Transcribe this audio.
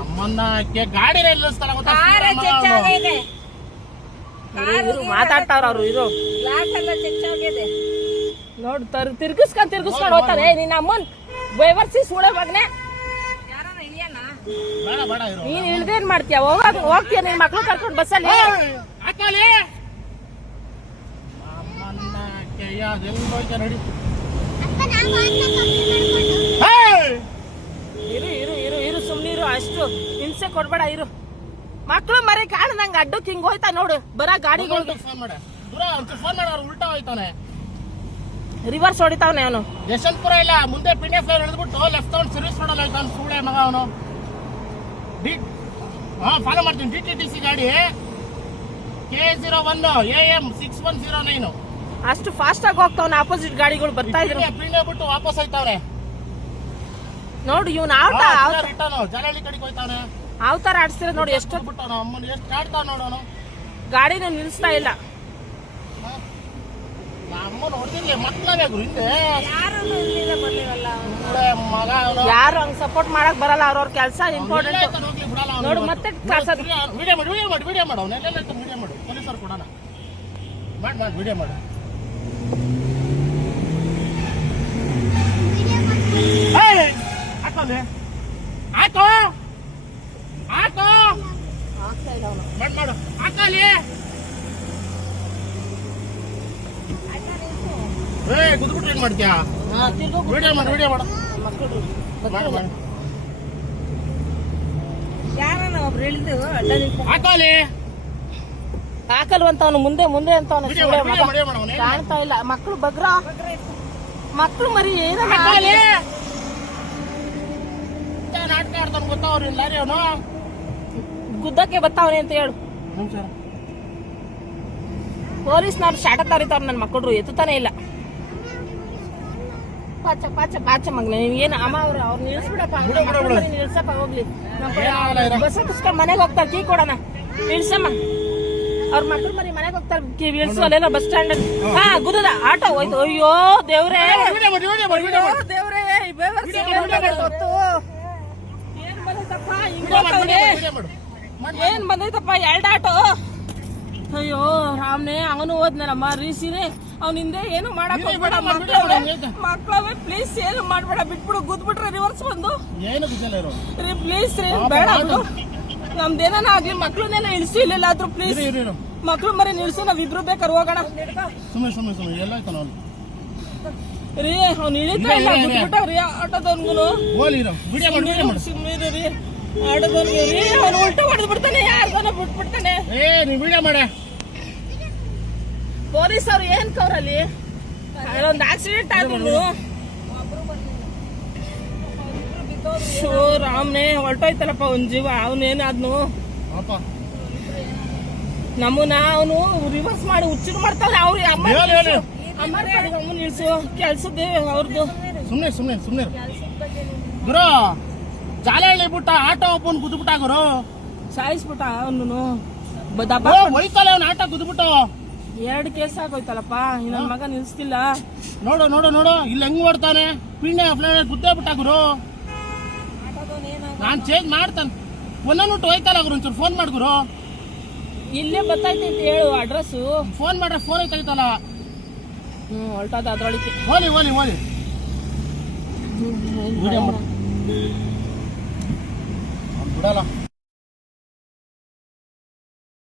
ಅಮ್ಮನ್ನ ಗಾಡಿ ನಿಲ್ಲಿಸ್ತಾರ ಮಾತಾಡ್ತಾವ್ರ ಅವ್ರು ಇರು ನೋಡ್ ತಿರ್ಗಿಸ್ಕೊಂಡ್ ಹೋಗ್ತಾರೆ ನೀನ್ ಅಮ್ಮನ್ ಬೇವರ್ಸಿ ಸುಳೆ ಮಗನೆ ನೀನ್ ಇಳ್ದೇನ್ ಮಾಡ್ತೀಯ ಹೋಗ್ತೀಯ ನಿನ್ ಮಕ್ಳು ಕರ್ಕೊಂಡ್ ಬಸ್ಸಲ್ಲಿ ಇರು ಸುಮ್ನಿರು ಅಷ್ಟು ಹಿಂಸೆ ಕೊಡ್ಬೇಡ ಇರು ಮಕ್ಳು ಮರಿ ಕಾಣದಂಗ ಅಡ್ಡಕ್ಕೆ ಹಿಂಗ್ ಹೋಯ್ತಾ ನೋಡು ಬರ ಗಾಡಿಗಳು ಉಲ್ಟಾ ಹೋಯ್ತಾನೆ ರಿವರ್ಸ್ ಹೊಡಿತಾವನೆ ಅವನು ಯಶವಂತಪುರ ಇಲ್ಲ ಮುಂದೆ ಪಿಂಡೆ ಫ್ಲೈರ್ ಹಿಡಿದ್ಬಿಟ್ಟು ಲೆಫ್ಟ್ ತಗೊಂಡು ಸರ್ವಿಸ್ ಮಾಡಲ್ಲ ಹೋಯ್ತಾನೆ ಸೂಳೆ ಮಗ ಅವನು ಫಾಲೋ ಮಾಡ್ತೀನಿ DTTC ಗಾಡಿ K01 AM 6109 ಅಷ್ಟು ಫಾಸ್ಟ್ ಆಗಿ ಹೋಗ್ತಾವನೆ ಆಪೋಸಿಟ್ ಗಾಡಿಗಳು ಬರ್ತಾ ಇದ್ರು ಪಿಂಡೆ ಬಿಟ್ಟು ವಾಪಸ್ ಹೋಯ್ತಾವ್ರೆ ನೋಡು ಇವ್ನ ಆಟ ಜಾಲಹಳ್ಳಿ ಕಡೆಗೆ ಹೋಯ್ತಾವನೆ ಅವತಾರ ಆಡ್ಸ್ತಿರ ನೋಡಿ ಎಷ್ಟು ಬಿಟ್ಟು ಅಮ್ಮನ ಎಷ್ಟು ಕಾಡ್ತಾವ ನೋಡೋನು ಗಾಡಿನ ನಿಲ್ಲಿಸ್ತಾ ಇಲ್ಲ ಅಮ್ಮನ ಹೊಡೆದಿಲ್ಲ ಮಕ್ಕಳಾಗ ಹಿಂದೆ ಮಗ ಯಾರು ಹಂಗ್ ಸಪೋರ್ಟ್ ಮಾಡಕ್ ಬರಲ್ಲ ಅವ್ರವ್ರ ಕೆಲಸ ಇಂಪಾರ್ಟೆಂಟ್ ನೋಡು ಮತ್ತೆ ವಿಡಿಯೋ ಮಾಡು ಅವನ್ನೆಲ್ಲ ವಿಡಿಯೋ ಮಾಡು ಪೊಲೀಸರು ಕೊಡೋಣ ಮಾಡಿ ವಿಡಿಯೋ ಮಾಡು ಹಾಕೋಲೆ ಹಾಕೋ ಮಾಡು ಹಾಕಲಿ ಕುದ್ಬಿಟ್ಟು ಏನ್ ಮಾಡ್ತೀಯಾ ವಿಡಿಯೋ ಮಾಡು ಹಾಕಲಿ ಹಾಕಲ್ವಂತ ಅವನು ಮುಂದೆ ಅಂತ ಕಾಣ್ತಾ ಇಲ್ಲ ಮಕ್ಳು ಬಗ್ರ ಮಕ್ಳು ಮರಿ ಏನ ನಾಟಕ ಆಡ್ತಾನೆ ಗೊತ್ತಾವ್ರಿ ಲಾರಿ ಅವನು ಗುದ್ದಕ್ಕೆ ಬರ್ತಾವನೆ ಅಂತ ಹೇಳು ಪೊಲೀಸ್ನವ್ರು ಶಾಟ ತಾರಿತಾವ್ರ ನನ್ನ ಮಕ್ಕಳು ಎತ್ತುತ್ತಾನೆ ಇಲ್ಲ ಪಾಚ ಮಗನ ನೀವೇನು ಅಮ್ಮ ಅವ್ರು ನಿಲ್ಸ್ಬಿಡಪ್ಪ ನಿಲ್ಸಪ್ಪ ಹೋಗ್ಲಿ ಬಸ್ ಹತ್ತಿಸ್ಕೊಂಡು ಮನೆಗೆ ಹೋಗ್ತಾರೆ ಕೀ ಕೊಡೋಣ ನಿಲ್ಸಮ್ಮ ಅವ್ರ ಮಕ್ಳು ಮರಿ ಮನೆಗೆ ಹೋಗ್ತಾರೆ ಇಳಿಸುವಲ್ಲೇನೋ ಬಸ್ ಸ್ಟ್ಯಾಂಡ್ ಗುದ್ದದ ಆಟೋ ಹೋಯ್ತು ಅಯ್ಯೋ ದೇವ್ರೇ ಏನ್ ಬಂದೈತಪ್ಪ ಎರಡು ಆಟೋ ಅಯ್ಯೋ ರಾಮ್ನೆ ಅವನು ಹೋದ್ನಲ್ಲಮ್ಮ ರೀಸಿನೇ ಅವ್ನ ಹಿಂದೆ ಏನು ಮಾಡಕ್ ಹೋಗ್ಬೇಡ ಮಕ್ಳವೇ ಪ್ಲೀಸ್ ಏನು ಮಾಡ್ಬೇಡ ಬಿಟ್ಬಿಡು ಗುದ್ಬಿಟ್ರೆ ರಿವರ್ಸ್ ಬಂದು ಪ್ಲೀಸ್ ರೀ ಬೇಡ ನಮ್ದೇನ ಆಗ್ಲಿ ಮಕ್ಳನ್ನೆಲ್ಲ ಇಳಿಸಿ ಇಲ್ಲ ಆದ್ರೂ ಪ್ಲೀಸ್ ಮಕ್ಳು ಮರಿ ನಿಲ್ಸು ನಾವಿಬ್ರು ಬೇಕಾದ್ರೆ ಹೋಗೋಣ ರೀ ಅವ್ನು ಇಳಿತಾ ಇಲ್ಲ ಗುದ್ಬಿಟ್ಟವ್ರಿ ಆಟೋದವ್ನ್ಗುನು ಸುಮ್ಮನೆ ರೀ ಆಟೋದವ್ನಿಗೆ ರೀ ಅವ್ನು ಉಲ್ಟಾ ಹೊಡೆದು ಬಿಡ್ತಾನೆ ಯಾರ್ದಾನ ಬಿಟ್ಬಿಡ್ತಾನೆ ಪೊಲೀಸ್ ಅವ್ರು ಏನ್ ಕವ್ರಲ್ಲಿ ಒಂದು ಆಕ್ಸಿಡೆಂಟ್ ಆಗಿದ್ರು ಶೋ ರಾಮ್ನೆ ಹೊರಟೋಯ್ತಲ್ಲಪ್ಪ ಒಂದ್ ಜೀವ ಅವನೇನಾದ್ನು ನಮ್ಮನ್ನ ಅವನು ರಿವರ್ಸ್ ಮಾಡಿ ಹುಚ್ಚು ಮಾಡ್ತಾನೆ ಅವ್ರಿಗೆ ಅಮ್ಮ ನಿಲ್ಸು ಕೆಲ್ಸದ್ದೇ ಅವ್ರದ್ದು ಸುಮ್ನೆ ಗುರು ಜಾಲಹಳ್ಳಿ ಬಿಟ್ಟ ಆಟೋ ಒಬ್ಬನ್ ಗುದ್ಬಿಟ್ಟ ಗುರು ಸಾಯಿಸ್ಬಿಟ್ಟ ಅವನು ಹೋಯ್ತಲ್ಲ ಅವ್ನ ಆಟೋ ಗುದ್ಬಿಟ್ಟು 2 ಕೇಸ್ ಆಗೋಯ್ತಲ್ಲಪ್ಪ ನನ್ನ ಮಗ ನಿಲ್ಸ್ತಿಲ್ಲ ನೋಡು ಇಲ್ಲಿ ಹೆಂಗ್ ಮಾಡ್ತಾನೆ ಪಿಂಡೆ ಗುದ್ದೇ ಬಿಟ್ಟ ಗುರು ನಾನ್ ಚೇಂಜ್ ಮಾಡ್ತಾನೆ ಒಂದೊಂದು ಹೋಯ್ತಲ್ಲ ಗುರು ಒಂಚೂರು ಫೋನ್ ಮಾಡ್ ಗುರು ಇಲ್ಲೇ ಬರ್ತೈತೆ ಅಂತ ಹೇಳು ಅಡ್ರೆಸ್ ಫೋನ್ ಮಾಡ್ರೆ ಫೋನ್ ಐತೈತಲ್ಲ ಹೊರಟದ ಅದ್ರೊಳಗೆ ಹೋಲಿ ಬಿಡಲ್ಲ